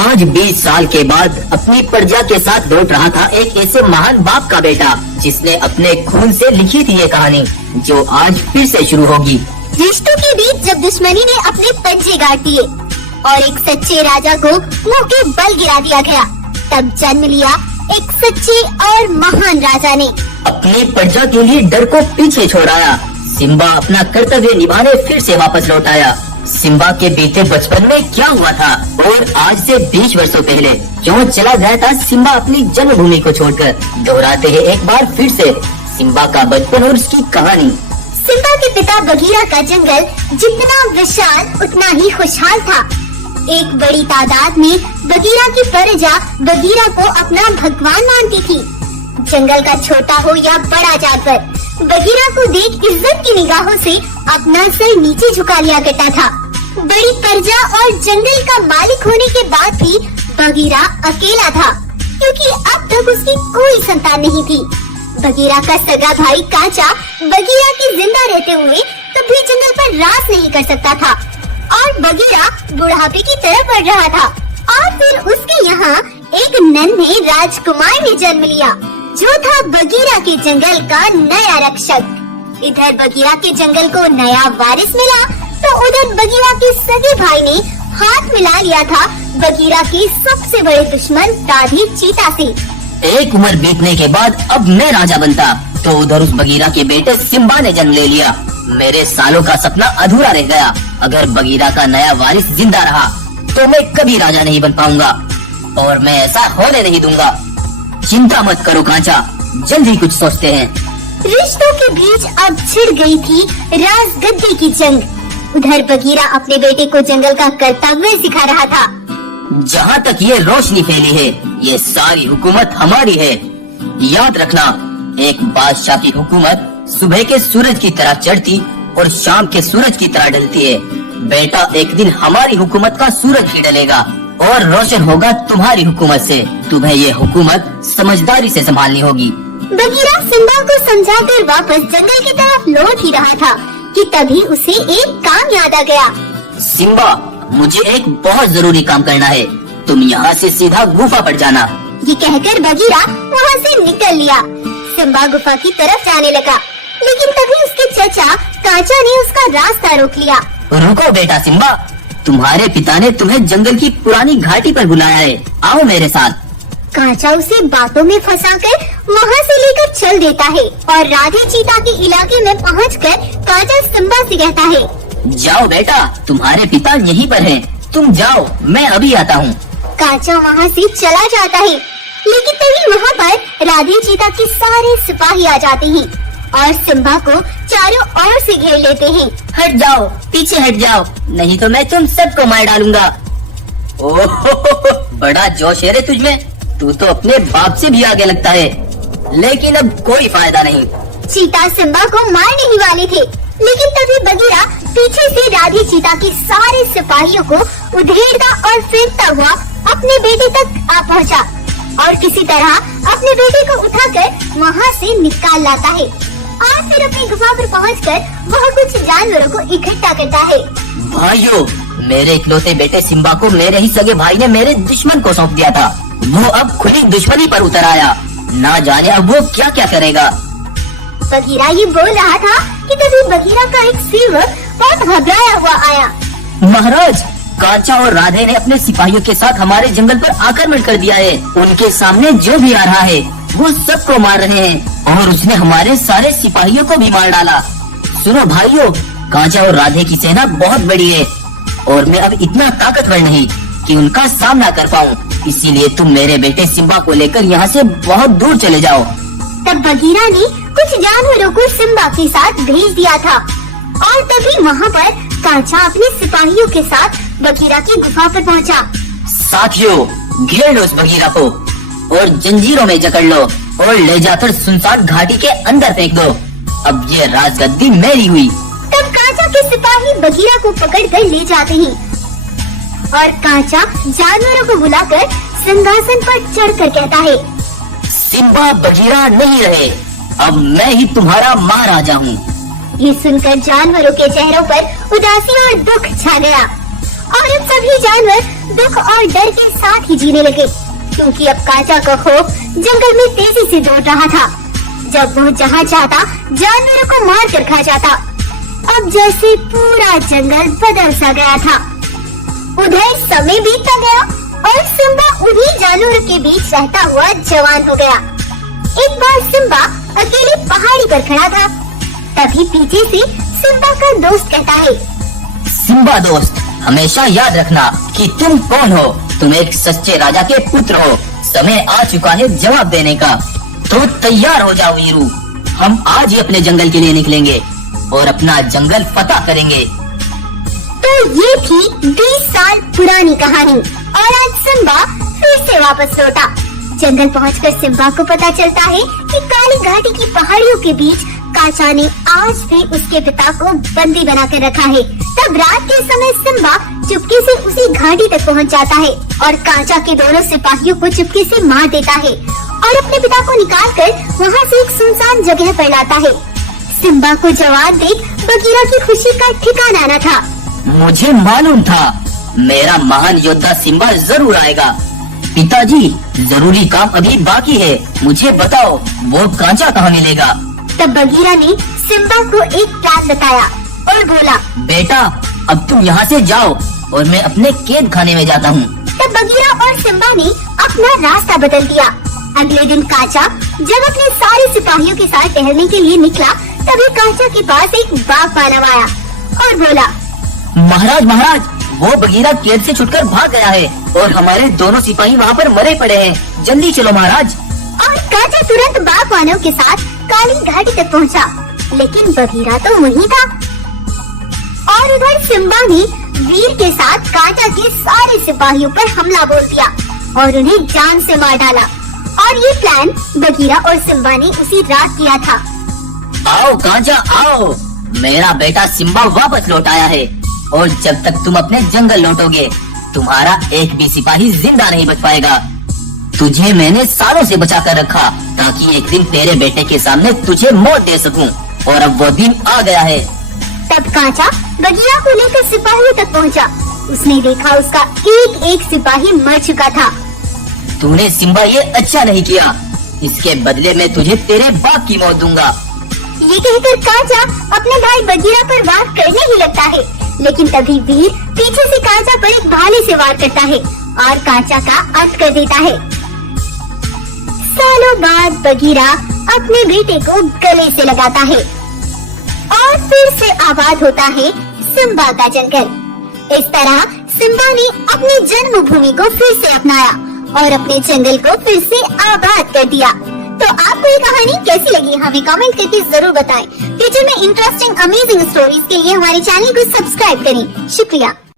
आज 20 साल के बाद अपनी प्रजा के साथ लौट रहा था एक ऐसे महान बाप का बेटा जिसने अपने खून से लिखी थी ये कहानी, जो आज फिर से शुरू होगी। रिश्तों के बीच जब दुश्मनी ने अपने पंजे गाड़ दिए और एक सच्चे राजा को मुंह के बल गिरा दिया गया, तब जन्म लिया एक सच्चे और महान राजा ने। अपनी प्रजा के लिए डर को पीछे छोड़ाया, सिम्बा अपना कर्तव्य निभाने फिर से वापस लौट आया। सिम्बा के बीते बचपन में क्या हुआ था और आज से 20 वर्षों पहले क्यों चला गया था सिम्बा अपनी जन्मभूमि को छोड़कर। दोहराते हैं एक बार फिर से सिम्बा का बचपन और उसकी कहानी। सिम्बा के पिता बगीरा का जंगल जितना विशाल उतना ही खुशहाल था। एक बड़ी तादाद में बगीरा की प्रजा बगीरा को अपना भगवान मानती थी। जंगल का छोटा हो या बड़ा जानवर, बगीरा को देख इज्जत की निगाहों से अपना सिर नीचे झुका लिया करता था। बड़ी प्रजा और जंगल का मालिक होने के बाद भी बगीरा अकेला था, क्योंकि अब तक उसकी कोई संतान नहीं थी। बगीरा का सगा भाई कांचा बगीरा के जिंदा रहते हुए कभी जंगल पर राज नहीं कर सकता था और बगीरा बुढ़ापे की तरफ बढ़ रहा था। और फिर उसके यहाँ एक नन्हे राजकुमार ने जन्म लिया, जो था बगीरा के जंगल का नया रक्षक। इधर बगीरा के जंगल को नया वारिस मिला, तो उधर बगीरा के सगे भाई ने हाथ मिला लिया था बगीरा के सबसे बड़े दुश्मन दादी चीता से। एक उम्र बीतने के बाद अब मैं राजा बनता, तो उधर उस बगीरा के बेटे सिम्बा ने जन्म ले लिया। मेरे सालों का सपना अधूरा रह गया। अगर बगीरा का नया वारिस जिंदा रहा तो मैं कभी राजा नहीं बन पाऊंगा और मैं ऐसा होने नहीं दूंगा। चिंता मत करो कांचा, जल्द ही कुछ सोचते हैं। रिश्तों के बीच अब छिड़ गई थी राजगद्दी की जंग। उधर बगीरा अपने बेटे को जंगल का कर्तव्य सिखा रहा था। जहाँ तक ये रोशनी फैली है, ये सारी हुकूमत हमारी है। याद रखना, एक बादशाह की हुकूमत सुबह के सूरज की तरह चढ़ती और शाम के सूरज की तरह ढलती है। बेटा, एक दिन हमारी हुकूमत का सूरज ही ढलेगा और रोशन होगा तुम्हारी हुकूमत से। तुम्हें ये हुकूमत समझदारी से संभालनी होगी। बगीरा सिम्बा को समझाकर वापस जंगल की तरफ लौट ही रहा था कि तभी उसे एक काम याद आ गया। सिम्बा, मुझे एक बहुत जरूरी काम करना है। तुम यहाँ से सीधा गुफा पर जाना। ये कहकर बगीरा वहाँ से निकल लिया। सिम्बा गुफा की तरफ जाने लगा, लेकिन तभी उसके चचा कांचा ने उसका रास्ता रोक लिया। रुको बेटा सिम्बा, तुम्हारे पिता ने तुम्हें जंगल की पुरानी घाटी पर बुलाया है, आओ मेरे साथ। कांचा उसे बातों में फंसाकर वहाँ से लेकर चल देता है और राधे चीता के इलाके में पहुंचकर कांचा सिम्बा से कहता है, जाओ बेटा, तुम्हारे पिता यहीं पर हैं। तुम जाओ, मैं अभी आता हूँ। कांचा वहाँ से चला जाता है, लेकिन तभी वहाँ पर राधे चीता के सारे सिपाही आ जाते हैं और सिम्बा को चारों ओर से घेर लेते हैं। हट जाओ, पीछे हट जाओ, नहीं तो मैं तुम सबको मार डालूंगा। ओह, बड़ा जोश है रे तुझमें। तू तो अपने बाप से भी आगे लगता है, लेकिन अब कोई फायदा नहीं। चीता सिम्बा को मारने ही वाले थे, लेकिन तभी बगीरा पीछे से राधे चीता के सारे सिपाहियों को उधेड़ता और फेंकता हुआ अपने बेटे तक आ पहुँचा और किसी तरह अपने बेटे को उठाकर वहाँ से निकाल लाता है और फिर अपनी गुफा पर पहुंचकर वह कुछ जानवरों को इकट्ठा करता है। भाइयों, मेरे इकलौते बेटे सिम्बा को मेरे ही सगे भाई ने मेरे दुश्मन को सौंप दिया था। वो अब खुली दुश्मनी पर उतर आया, ना जाने अब वो क्या क्या करेगा। बगीरा ये बोल रहा था कि तभी बगीरा का एक सेवक बहुत घबराया हुआ आया। महाराज, कांचा और राधे ने अपने सिपाहियों के साथ हमारे जंगल पर आक्रमण कर दिया है। उनके सामने जो भी आ रहा है वो सबको मार रहे हैं और उसने हमारे सारे सिपाहियों को भी मार डाला। सुनो भाइयों, कांचा और राधे की सेना बहुत बड़ी है और मैं अब इतना ताकतवर नहीं कि उनका सामना कर पाऊँ। इसीलिए तुम मेरे बेटे सिम्बा को लेकर यहाँ से बहुत दूर चले जाओ। तब बगीरा ने कुछ जानवरों को सिम्बा के साथ भेज दिया था और तभी वहाँ पर कांचा अपने सिपाहियों के साथ बगीरा की गुफा पर पहुँचा। साथियों, घेर लो इस बगीरा को और जंजीरों में जकड़ लो और ले जाकर सुनसान घाटी के अंदर फेंक दो। अब ये राजगद्दी मेरी हुई। तब कांचा के सिपाही बगीरा को पकड़कर ले जाते हैं और कांचा जानवरों को बुलाकर सिंहासन पर चढ़कर कहता है, सिम्बा बगीरा नहीं रहे, अब मैं ही तुम्हारा महाराजा हूँ। ये सुनकर जानवरों के चेहरों पर उदासी और दुख छा गया और अब सभी जानवर दुख और डर के साथ ही जीने लगे, क्योंकि अब काचा का खौफ जंगल में तेजी से दौड़ रहा था। जब वो जहाँ चाहता जानवरों को मार कर खा जाता। अब जैसे पूरा जंगल बदल सा गया था। उधर समय बीतता गया और सिम्बा उन्हीं जानवरों के बीच रहता हुआ जवान हो गया। एक बार सिम्बा अकेले पहाड़ी पर खड़ा था। तभी पीछे से सिम्बा का दोस्त कहता है, सिम्बा दोस्त, हमेशा याद रखना कि तुम कौन हो। तुम एक सच्चे राजा के पुत्र हो। समय आ चुका है जवाब देने का। तो तैयार हो जाओ वीरू। हम आज ही अपने जंगल के लिए निकलेंगे और अपना जंगल फतह करेंगे। तो ये थी 20 साल पुरानी कहानी और आज सिम्बा फिर से वापस लौटा। जंगल पहुंचकर सिम्बा को पता चलता है कि काली घाटी की पहाड़ियों के बीच काचा ने आज भी उसके पिता को बंदी बनाकर रखा है। तब रात के समय सिम्बा चुपके से उसी घाटी तक पहुंच जाता है और काचा के दोनों सिपाहियों को चुपके से मार देता है और अपने पिता को निकालकर वहां से एक सुनसान जगह पर लाता है। सिम्बा को जवाब देख बगीरा की खुशी का ठिकाना न था। मुझे मालूम था मेरा महान योद्धा सिम्बा जरूर आएगा। पिताजी, जरूरी काम अभी बाकी है। मुझे बताओ वो कांचा कहाँ मिलेगा? तब बगीरा ने सिम्बा को एक प्लान बताया और बोला, बेटा, अब तुम यहाँ से जाओ और मैं अपने कैद खाने में जाता हूँ। तब बगीरा और सिम्बा ने अपना रास्ता बदल दिया। अगले दिन काचा जब अपने सारे सिपाहियों के साथ टहलने के लिए निकला, तभी काचा के पास एक बाघ मानव आया और बोला, महाराज महाराज, वो बगीरा कैद से छुटकर भाग गया है और हमारे दोनों सिपाही वहाँ पर मरे पड़े हैं। जल्दी चलो महाराज। और काचा तुरंत बाघ मानव के साथ काली घाटी तक पहुँचा, लेकिन बगीरा तो वहीं था। और उधर सिम्बा ने वीर के साथ काचा के सारे सिपाहियों पर हमला बोल दिया और उन्हें जान से मार डाला। और ये प्लान बगीरा और सिम्बा ने उसी रात किया था। आओ कांचा आओ, मेरा बेटा सिम्बा वापस लौट आया है और जब तक तुम अपने जंगल लौटोगे तुम्हारा एक भी सिपाही जिंदा नहीं बच पाएगा। तुझे मैंने सालों से बचा कर रखा ताकि एक दिन तेरे बेटे के सामने तुझे मौत दे सकूं, और अब वो दिन आ गया है। तब काचा बगीरा को लेकर सिपाहियों तक पहुंचा। उसने देखा उसका एक एक सिपाही मर चुका था। तूने सिम्बा ये अच्छा नहीं किया। इसके बदले में तुझे तेरे बाप की मौत दूंगा। ये कहकर काचा अपने भाई बगीरा पर वार करने ही लगता है, लेकिन तभी वीर पीछे से काचा पर एक भाले से वार करता है और काचा का अंत कर देता है। सालों बाद बगीरा अपने बेटे को गले से लगाता है और फिर से आबाद होता है सिम्बा का जंगल। इस तरह सिम्बा ने अपनी जन्मभूमि को फिर से अपनाया और अपने जंगल को फिर से आबाद कर दिया। तो आपको ये कहानी कैसी लगी हमें कमेंट करके जरूर बताएं। फ्यूचर में इंटरेस्टिंग अमेजिंग स्टोरीज के लिए हमारे चैनल को सब्सक्राइब करें। शुक्रिया।